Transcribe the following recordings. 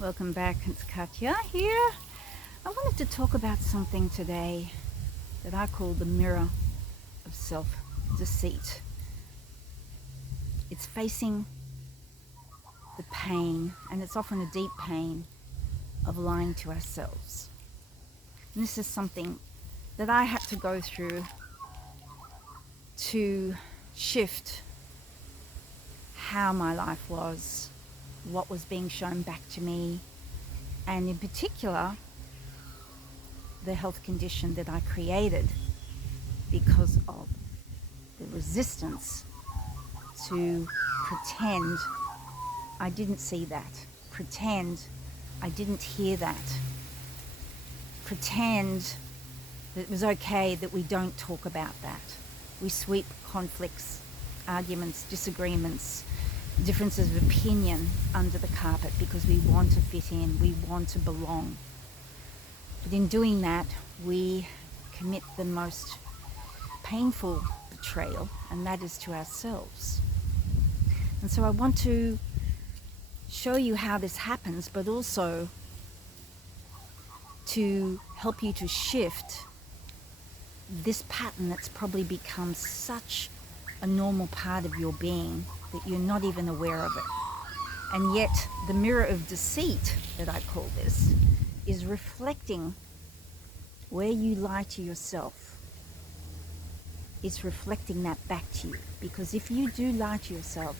Welcome back, it's Katya here. I wanted to talk about something today that I call the mirror of self-deceit. It's facing the pain, and it's often a deep pain, of lying to ourselves. And this is something that I had to go through to shift how my life was, what was being shown back to me, and in particular, the health condition that I created because of the resistance to pretend I didn't see that, pretend I didn't hear that, pretend that it was okay that we don't talk about that. We sweep conflicts, arguments, disagreements, differences of opinion under the carpet because we want to fit in, we want to belong. But in doing that, we commit the most painful betrayal, and that is to ourselves. And so I want to show you how this happens, but also to help you to shift this pattern that's probably become such a normal part of your being that you're not even aware of it. And yet the mirror of deceit, that I call this, is reflecting where you lie to yourself. It's reflecting that back to you. Because if you do lie to yourself,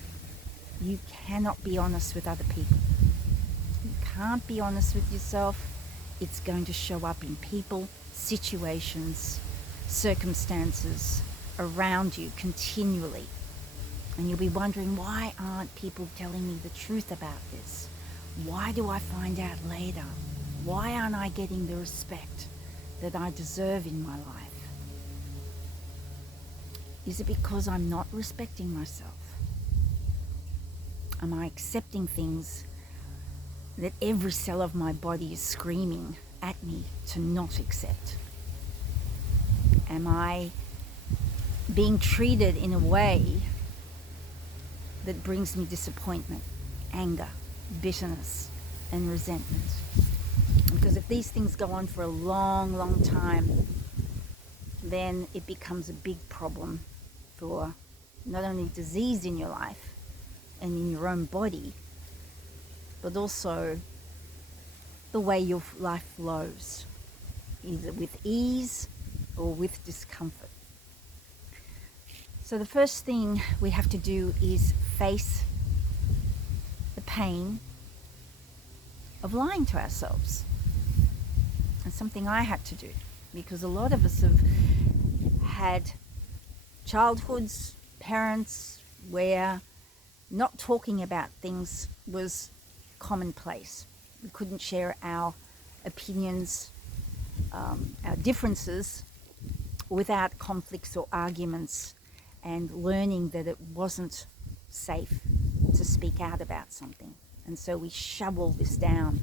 you cannot be honest with other people. You can't be honest with yourself. It's going to show up in people, situations, circumstances around you continually. And you'll be wondering, why aren't people telling me the truth about this? Why do I find out later? Why aren't I getting the respect that I deserve in my life? Is it because I'm not respecting myself? Am I accepting things that every cell of my body is screaming at me to not accept? Am I being treated in a way that brings me disappointment, anger, bitterness, and resentment? Because if these things go on for a long, long time, then it becomes a big problem for not only disease in your life and in your own body, but also the way your life flows, either with ease or with discomfort. So the first thing we have to do is face the pain of lying to ourselves. It's something I had to do because a lot of us have had childhoods, parents where not talking about things was commonplace. We couldn't share our opinions, our differences without conflicts or arguments, and learning that it wasn't safe to speak out about something. And so we shovel this down.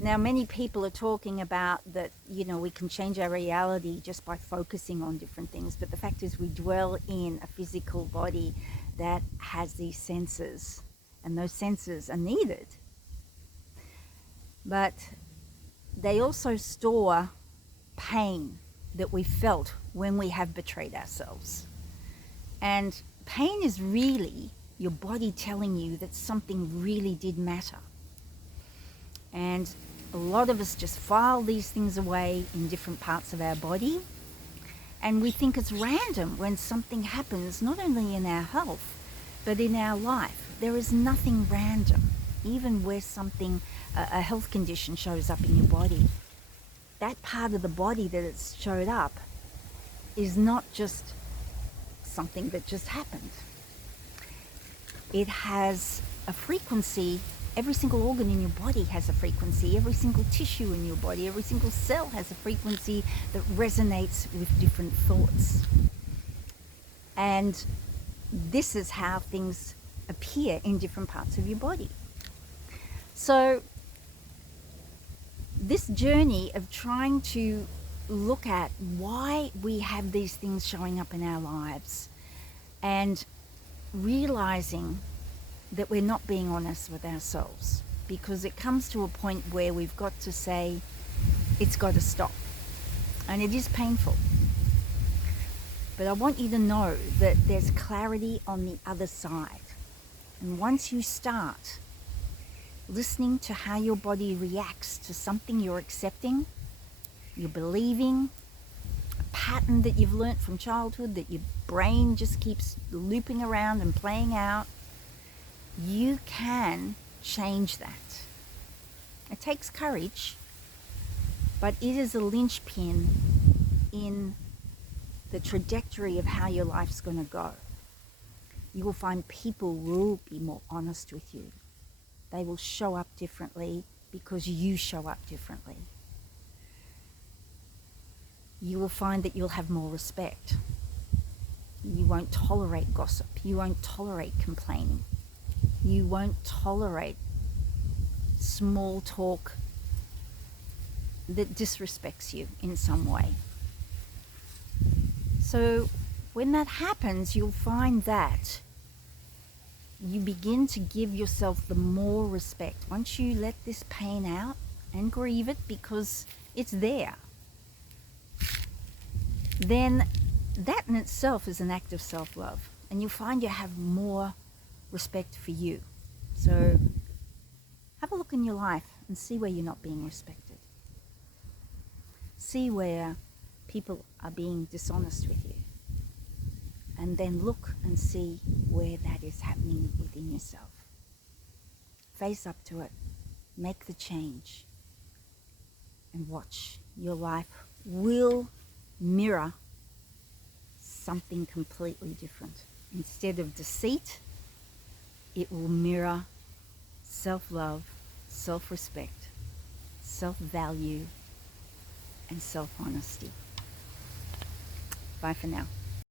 Now, many people are talking about that, we can change our reality just by focusing on different things. But the fact is we dwell in a physical body that has these senses, and those senses are needed. But they also store pain that we felt when we have betrayed ourselves. And pain is really your body telling you that something really did matter. And a lot of us just file these things away in different parts of our body. And we think it's random when something happens, not only in our health, but in our life. There is nothing random, even where a health condition shows up in your body. That part of the body that it's showed up is not just something that just happened. It has a frequency. Every single organ in your body has a frequency. Every single tissue in your body, every single cell has a frequency that resonates with different thoughts. And this is how things appear in different parts of your body. So this journey of trying to look at why we have these things showing up in our lives and realizing that we're not being honest with ourselves, because it comes to a point where we've got to say, it's got to stop. And it is painful. But I want you to know that there's clarity on the other side. And once you start listening to how your body reacts to something you're accepting, you're believing, a pattern that you've learnt from childhood that your brain just keeps looping around and playing out, you can change that. It takes courage, but it is a linchpin in the trajectory of how your life's going to go. You will find people will be more honest with you. They will show up differently because you show up differently. You will find that you'll have more respect. You won't tolerate gossip. You won't tolerate complaining. You won't tolerate small talk that disrespects you in some way. So when that happens, you'll find that you begin to give yourself the more respect. Once you let this pain out and grieve it because it's there, then that in itself is an act of self-love. And you'll find you have more respect for you. So have a look in your life and see where you're not being respected. See where people are being dishonest with you. And then look and see where that is happening within yourself. Face up to it. Make the change. And watch. Your life will mirror something completely different. Instead of deceit, it will mirror self-love, self-respect, self-value, and self-honesty. Bye for now.